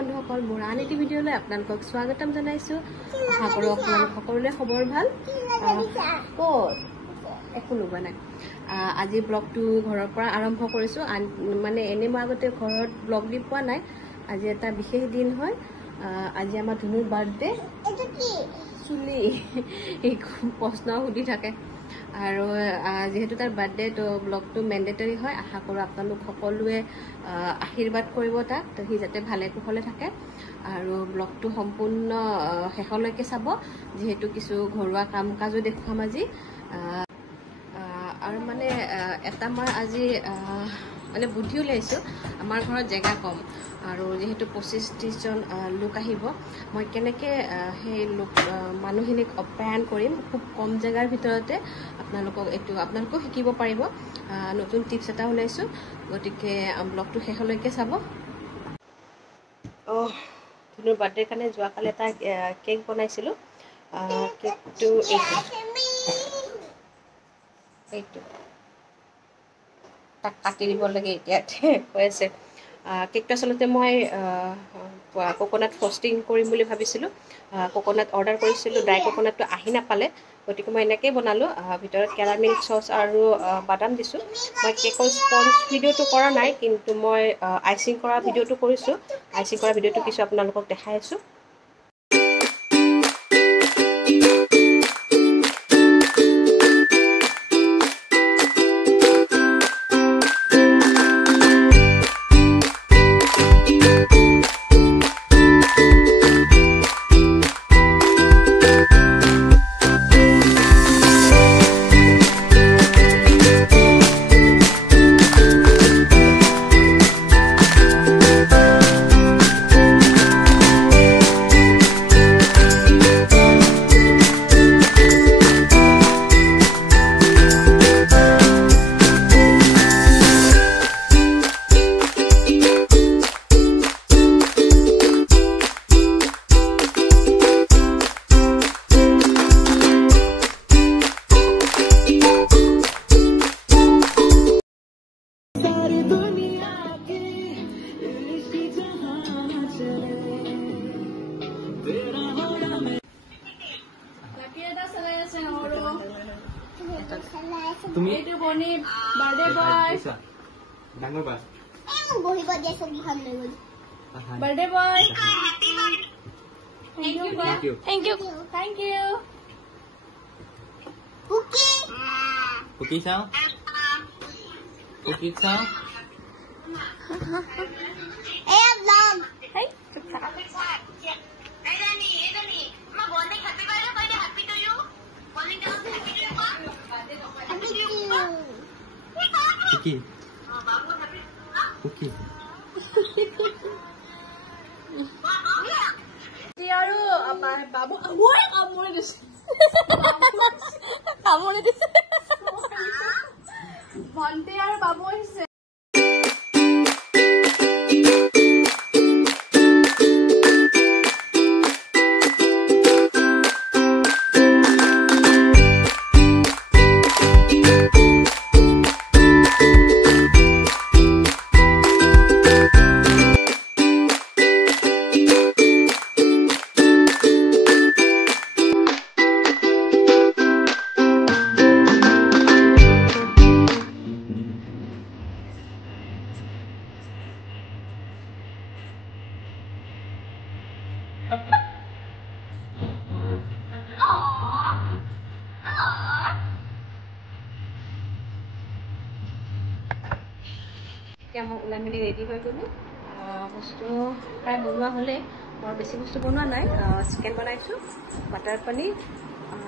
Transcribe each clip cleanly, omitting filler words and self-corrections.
বন্ধুসকল মোৰ আন এটি ভিডিঅ'লৈ আপোনালোকক স্বাগতম জনাইছো আশা কৰো আপোনালোক সকলোৰে খবৰ ভাল ক'ত একো লগা নাই আজি ব্লগটো ঘৰৰ পৰা আৰম্ভ কৰিছো মানে এনে মই আগতে ঘৰত ব্লগ দি পোৱা নাই আজি এটা বিশেষ দিন হয় আজি আমাৰ ধনুৰ বাৰ্থডে এটা কি চুলি এই প্ৰশ্ন সুধি থাকে আৰু যেহেতু তাৰ বাৰ্থডে তো ব্লগটো মেণ্ডেটৰী হয় আশা কৰো আপোনালোক সকলোৱে আশীৰ্বাদ কৰিব তাক তো সি যাতে ভালে কুশলে থাকে আৰু ব্লগটো সম্পূৰ্ণ শেষলৈকে চাব যেহেতু কিছু ঘৰুৱা কাম কাজো দেখুৱাম আজি আৰু মানে এটা মই আজি মানে বুদ্ধি উলিয়াইছো আমাৰ ঘৰত জেগা কম আৰু যেহেতু 25-30 জন লোক আহিব মই কেনেকৈ সেই লোক মানুহখিনিক আপ্যায়ন কৰিম খুব কম জেগাৰ ভিতৰতে আপোনালোকেও শিকিব পাৰিব নতুন টিপছ এটা ওলাইছোঁ গতিকে ব্লগটো শেষলৈকে চাব ধনুৰ বাৰ্থডেৰ কাৰণে যোৱাকালি এটা কেক বনাইছিলোঁ কেকটো এইটো তাক কাটি দিব লাগে এতিয়াতে হৈ আছে কেকটো আচলতে মই কোকোনাট ফ্ৰষ্টিং কৰিম বুলি ভাবিছিলোঁ কোকোনাট অৰ্ডাৰ কৰিছিলোঁ ড্ৰাই কোকোনাটটো আহি নাপালে গতিকে মই এনেকৈ বনালোঁ ভিতৰত কেৰামেল চচ আৰু বাদাম দিছোঁ মই কেকৰ স্পঞ্জ ভিডিঅ'টো কৰা নাই কিন্তু মই আইচিং কৰা ভিডিঅ'টো কৰিছোঁ আইচিং কৰা ভিডিঅ'টো কিছু আপোনালোকক দেখাই আছোঁ তুমি এইটো বনি বাৰ্থডে বয় ডাঙৰ বাছ বহিব দিয়া ছবিখন লৈ গ'ল birthday boy Thank you. Thank you Cookie Cookie sao? Cookie sao? এয়া ব্লগ হেই Cookie. Cookie. আৰু বাবু মই কামুৰি দিছে ভণ্টি আৰু বাবু আহিছে এতিয়া মই ওলাই মেলি ৰেডি হৈ গ'লোঁ বস্তু প্ৰায় বনোৱা হ'লেই বৰ বেছি বস্তু বনোৱা নাই চিকেন বনাইছোঁ বাটাৰ পনীৰ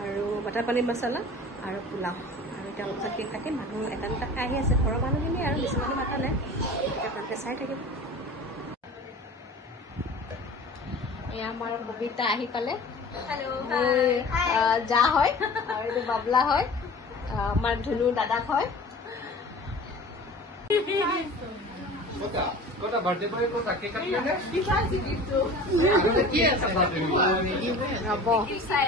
আৰু বাটাৰ পনীৰ মছলা আৰু পোলাও আৰু এতিয়া অলপ কেক কাটিম মানুহ এটা দুটা খাই আহি আছে ঘৰৰ মানুহখিনি আৰু বেছি মানুহ মাতা নাই আপোনালোকে চাই থাকিব এয়া আমাৰ কবিতা আহি পালে যা হয় আৰু এইটো বাবলা হয় আমাৰ ধুনু দাদাক হয় Kota birthday boy kota cake cut lene? হ'ব Bisa.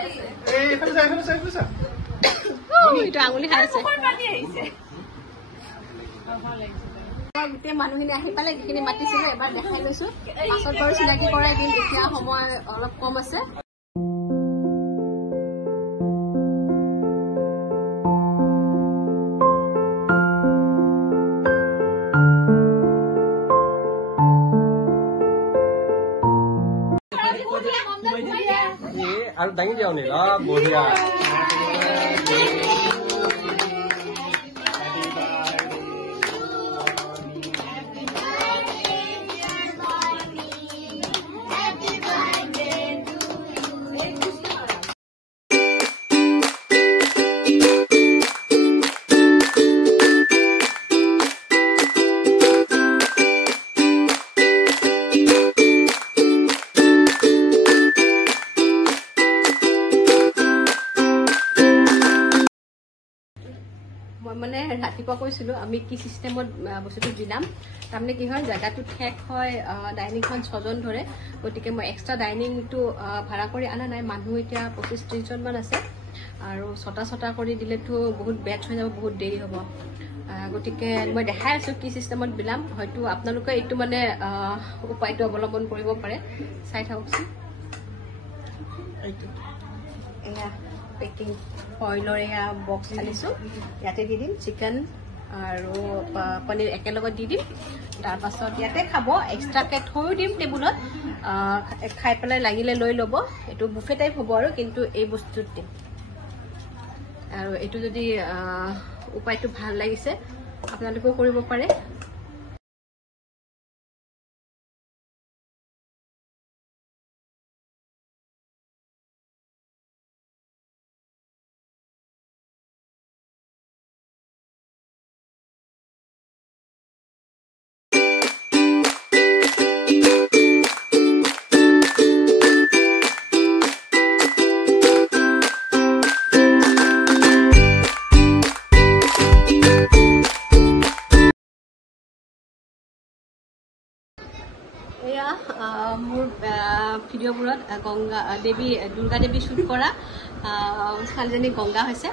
এইটো আঙুলি খাই আছে গোটেই মানুহখিনি আহি পালে যিখিনি মাতিছিলে এবাৰ দেখাই লৈছো পাছত বাৰু চিনাকি কৰাই দিম এতিয়া সময় অলপ কম আছে আৰু দাঙি দিয়াও নি বঢ়িয়া মানে ৰাতিপুৱা কৈছিলো আমি কি সিস্টেমত বস্তুটো দিলাম তাৰমানে কি হয় জায়গাটো ঠেক হয় ডাইনিংখন 6 জন ধৰে গতিকে মই এক্সট্ৰা ডাইনিংটো ভাড়া কৰি আনা নাই মানুহ এতিয়া 25-30 জন মান আছে আৰু ছটা কৰি দিলেতো বহুত বেট হৈ যাব বহুত দেৰি হ'ব গতিকে মই দেখাই আছো কি সিস্টেমত বিলাম হয়তো আপোনালোকে এইটো মানে উপায়টো অৱলম্বন কৰিব পাৰে চাই থাককচোন এইটো এয়া পেকিং অইলৰ এয়া বক্স আনিছো ইয়াতে দি দিম চিকেন আৰু পনীৰ একেলগত দি দিম তাৰপাছত ইয়াতে খাব এক্সট্ৰাকে থৈও দিম টেবুলত খাই পেলাই লাগিলে লৈ ল'ব এইটো বুফে টাইপ হ'ব আৰু কিন্তু এই বস্তুত দিম আৰু এইটো যদি উপায়টো ভাল লাগিছে আপোনালোকেও কৰিব পাৰে এয়া মোৰ ভিডিঅ'বোৰত দুৰ্গা দেৱী শ্বুট কৰা ছোৱালীজনী গংগা হৈছে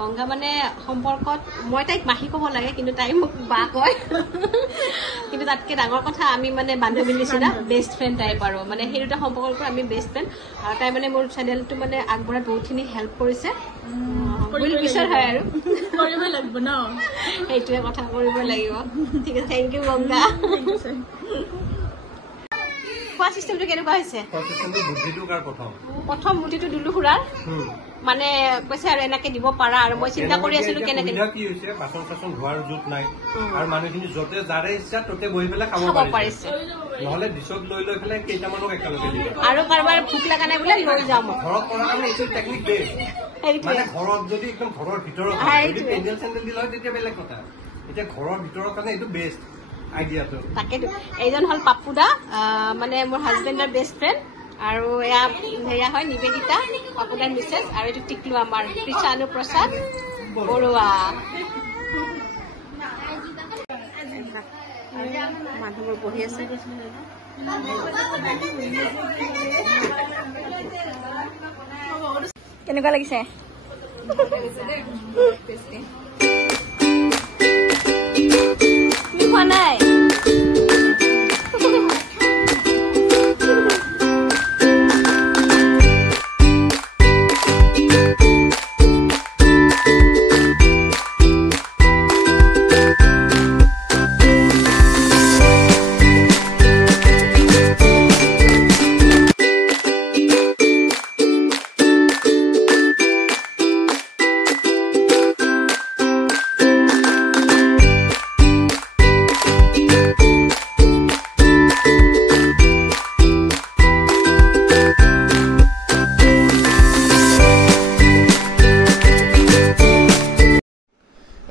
গংগা মানে সম্পৰ্কত মই তাইক মাহী ক'ব লাগে কিন্তু তাই মোক বা কয় কিন্তু তাতকৈ ডাঙৰ কথা আমি মানে বান্ধৱীৰ নিচিনা বেষ্ট ফ্ৰেণ্ড টাইপ আৰু মানে সেই দুটা সম্পৰ্কৰ পৰা আমি বেষ্ট ফ্ৰেণ্ড আৰু তাই মানে মোৰ চেনেলটো মানে আগবঢ়াত বহুতখিনি হেল্প কৰিছে পিছত হয় আৰু কৰিব লাগিব ন সেইটোৱে কথা কৰিব লাগিব ঠিক আছে থেংক ইউ গংগা খোৱা চিষ্টেমটো কেনেকুৱা হৈছে প্ৰথম মুঠিটো দুলু খুৰাৰ মানে কৈছে আৰু এনেকে দিব পাৰা আৰু মই চিন্তা কৰি আছিলো কেনেকে কি হৈছে বাচন চাচন ধোৱাৰ যুগ নাই আৰু মানুহখিনি যতে যাৰে ইচ্ছা ততে বহি পেলাই খাব পাৰিছে নহলে ডিছত লৈ পেলাই কেইটামানক একেলগে দিব আৰু কাৰোবাৰ ভোক লগা নাই বোলে লৈ যাম ঘৰত কৰা কাৰণে এইটো টেকনিক বেষ্ট মানে ঘৰত যদি একদম ঘৰৰ ভিতৰত যদি পেণ্ডেল চেণ্ডেল দিল হয় তেতিয়া বেলেগ কথা এতিয়া ঘৰৰ ভিতৰৰ কাৰণে এইটো বেষ্ট আইডিয়াটো তাকেতো এইজন হ'ল পাপ্পু দা মানে মোৰ হাজবেণ্ডৰ বেষ্ট ফ্ৰেণ্ড আৰু এয়া হয় নিবেদিতা পাপুদাৰ মিছেছ আৰু এইটো টিকলু আমাৰ কৃষাণু প্ৰসাদ বৰুৱা মানুহবোৰ বহি আছে কেনেকুৱা লাগিছে খোৱা নাই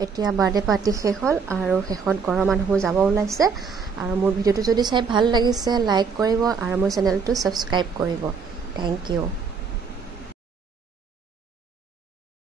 এতিয়া বাৰ্থডে পাৰ্টি শেষ হ'ল আৰু শেষত ঘৰৰ মানুহবোৰ যাব ওলাইছে আৰু মোৰ ভিডিঅ'টো যদি চাই ভাল লাগিছে লাইক কৰিব আৰু মোৰ চেনেলটো ছাবস্ক্ৰাইব কৰিব থেংক ইউ